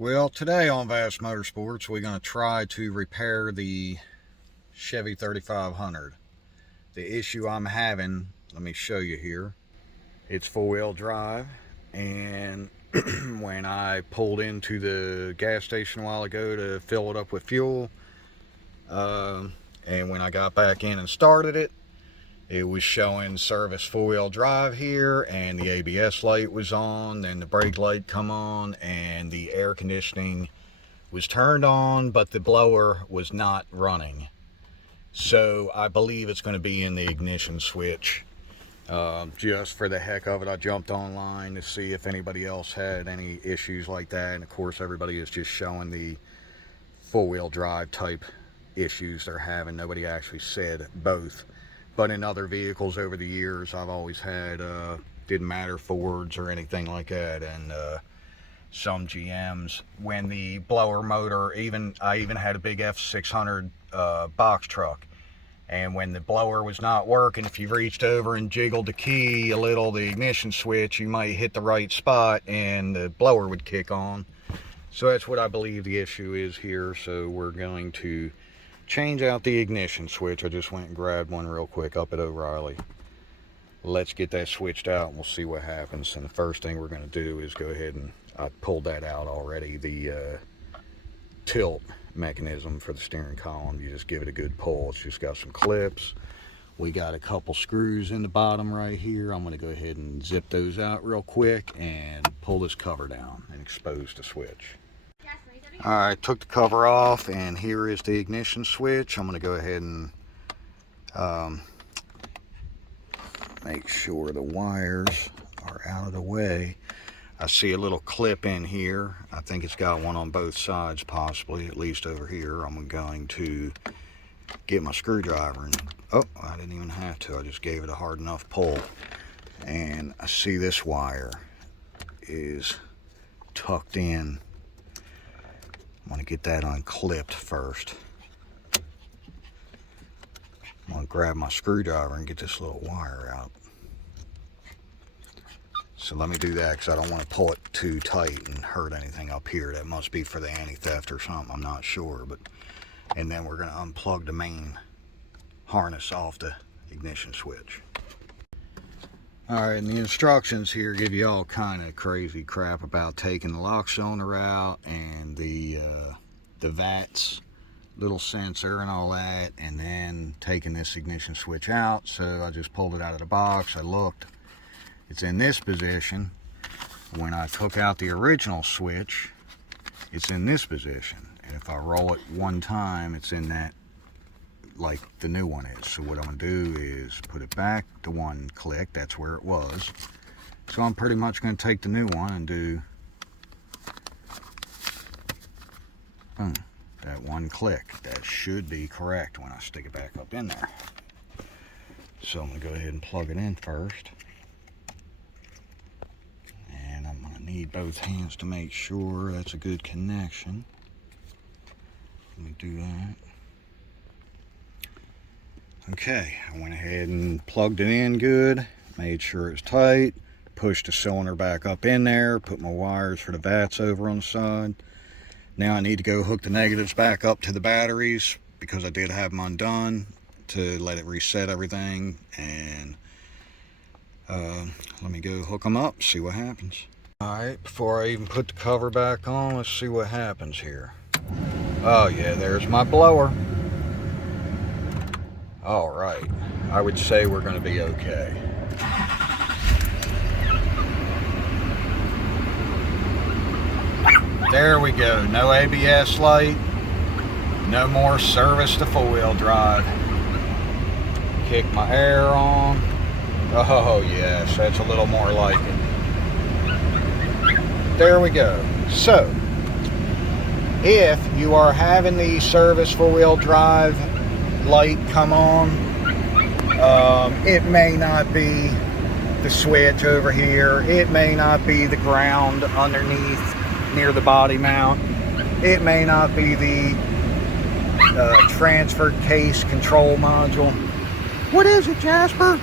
Well, today on Vassmotorsports, we're going to try to repair the Chevy 3500. The issue I'm having, let me show you here. It's four-wheel drive, and when I pulled into the gas station a while ago to fill it up with fuel, and when I got back in and started it, it was showing service four-wheel drive here, and the ABS light was on, then the brake light come on, and the air conditioning was turned on, but the blower was not running. So I believe it's going to be in the ignition switch. Just for the heck of it, I jumped online to see if anybody else had any issues like that, and of course everybody is just showing the four-wheel drive type issues they're having. Nobody actually said both. But in other vehicles over the years, I've always had, didn't matter Fords or anything like that, and some GMs, when the blower motor, I even had a big F600 box truck, and when the blower was not working, if you reached over and jiggled the key a little, the ignition switch, you might hit the right spot and the blower would kick on. So that's what I believe the issue is here. So we're going to change out the ignition switch. I just went and grabbed one real quick up at O'Reilly. Let's get that switched out and we'll see what happens. And the first thing we're going to do is go ahead and, I pulled that out already, the tilt mechanism for the steering column. You just give it a good pull. It's just got some clips. We got a couple screws in the bottom right here. I'm going to go ahead and zip those out real quick and pull this cover down and expose the switch. Alright, took the cover off, and here is the ignition switch. I'm going to go ahead and make sure the wires are out of the way. I see a little clip in here. I think it's got one on both sides, possibly, at least over here. I'm going to get my screwdriver, and oh, I didn't even have to. I just gave it a hard enough pull. And I see this wire is tucked in. I'm going to get that unclipped first. I'm going to grab my screwdriver and get this little wire out. So let me do that because I don't want to pull it too tight and hurt anything up here. That must be for the anti-theft or something, I'm not sure. And then we're going to unplug the main harness off the ignition switch. Alright, and the instructions here give you all kind of crazy crap about taking the lock cylinder out and the VATS little sensor and all that, and then taking this ignition switch out. So I just pulled it out of the box. I looked. It's in this position. When I took out the original switch, it's in this position. And if I roll it one time, it's in that, like the new one is. So what I'm going to do is put it back to one click. That's where it was. So I'm pretty much going to take the new one and do boom, that one click. That should be correct when I stick it back up in there. So I'm going to go ahead and plug it in first. And I'm going to need both hands to make sure that's a good connection. Let me do that. Okay, I went ahead and plugged it in good, made sure it's tight, pushed the cylinder back up in there, put my wires for the VATS over on the side. Now I need to go hook the negatives back up to the batteries because I did have them undone to let it reset everything. And let me go hook them up, see what happens. Alright, before I even put the cover back on, let's see what happens here. Oh yeah, there's my blower. Alright, I would say we're going to be okay. There we go, no ABS light, no more service to four-wheel drive. Kick my air on. Oh yes, that's a little more like it. There we go. So, if you are having the service four-wheel drive light come on, it may not be the switch over here, it may not be the ground underneath near the body mount, it may not be the transfer case control module. What is it, Jasper?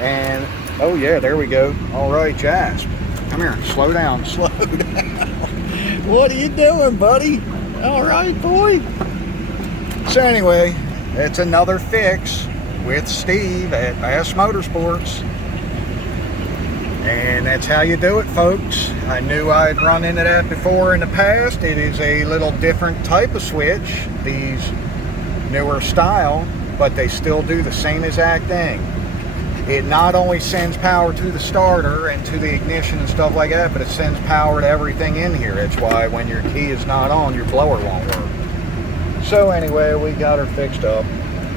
And oh yeah, there we go. All right, Jasper, come here, slow down. What are you doing, buddy? All right, boy. So anyway, it's another fix with Steve at Vassmotorsports. And that's how you do it, folks. I knew I'd run into that before in the past. It is a little different type of switch, these newer style, but they still do the same exact thing. It not only sends power to the starter and to the ignition and stuff like that, but it sends power to everything in here. That's why when your key is not on, your blower won't work. So anyway, we got her fixed up.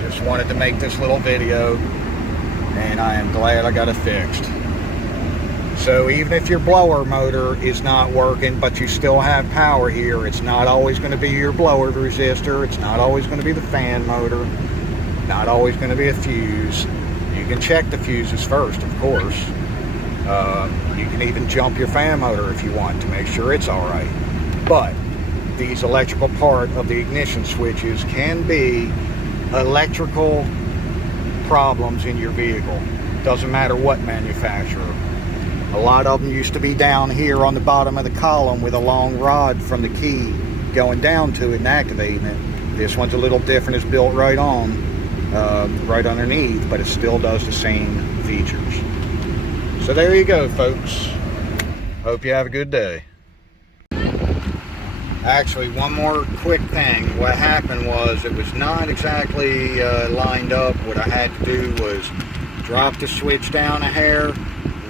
Just wanted to make this little video, and I am glad I got it fixed. So even if your blower motor is not working, but you still have power here, it's not always going to be your blower resistor. It's not always going to be the fan motor. Not always going to be a fuse. You can check the fuses first, of course. You can even jump your fan motor if you want to make sure it's all right. But these electrical part of the ignition switches can be electrical problems in your vehicle. Doesn't matter what manufacturer. A lot of them used to be down here on the bottom of the column with a long rod from the key going down to it and activating it. This one's a little different. It's built right on, right underneath, but it still does the same features. So there you go, folks. Hope you have a good day. Actually, one more quick thing. What happened was it was not exactly lined up. What I had to do was drop the switch down a hair,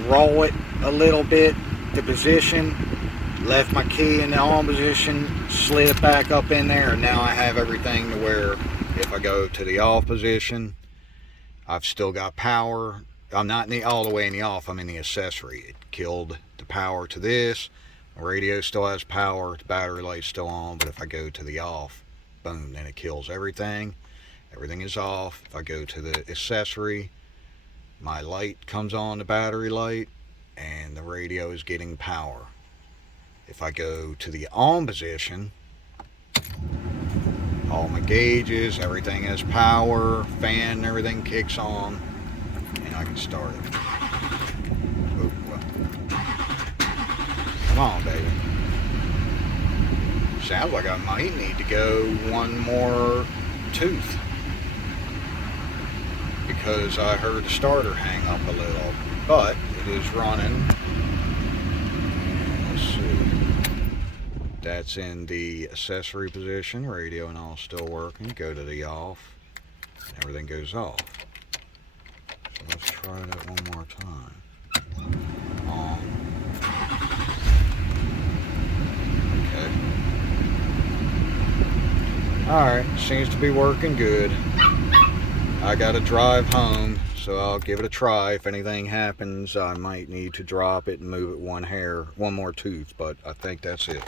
roll it a little bit to position, left my key in the on position, slid it back up in there, and now I have everything to where if I go to the off position, I've still got power. I'm not all the way in the off, I'm in the accessory. It killed the power to this. The radio still has power, the battery light's still on, but if I go to the off, boom, then it kills everything. Everything is off. If I go to the accessory, my light comes on, the battery light, and the radio is getting power. If I go to the on position, all my gauges, everything has power, fan and everything kicks on, and I can start it. Oh, well. Come on, baby. Sounds like I might need to go one more tooth, because I heard the starter hang up a little, but it is running. Let's see. That's in the accessory position, radio and all still working. Go to the off, everything goes off. So let's try that one more time. On. Okay. Alright, seems to be working good. I gotta drive home, so I'll give it a try. If anything happens, I might need to drop it and move it one more tooth, but I think that's it.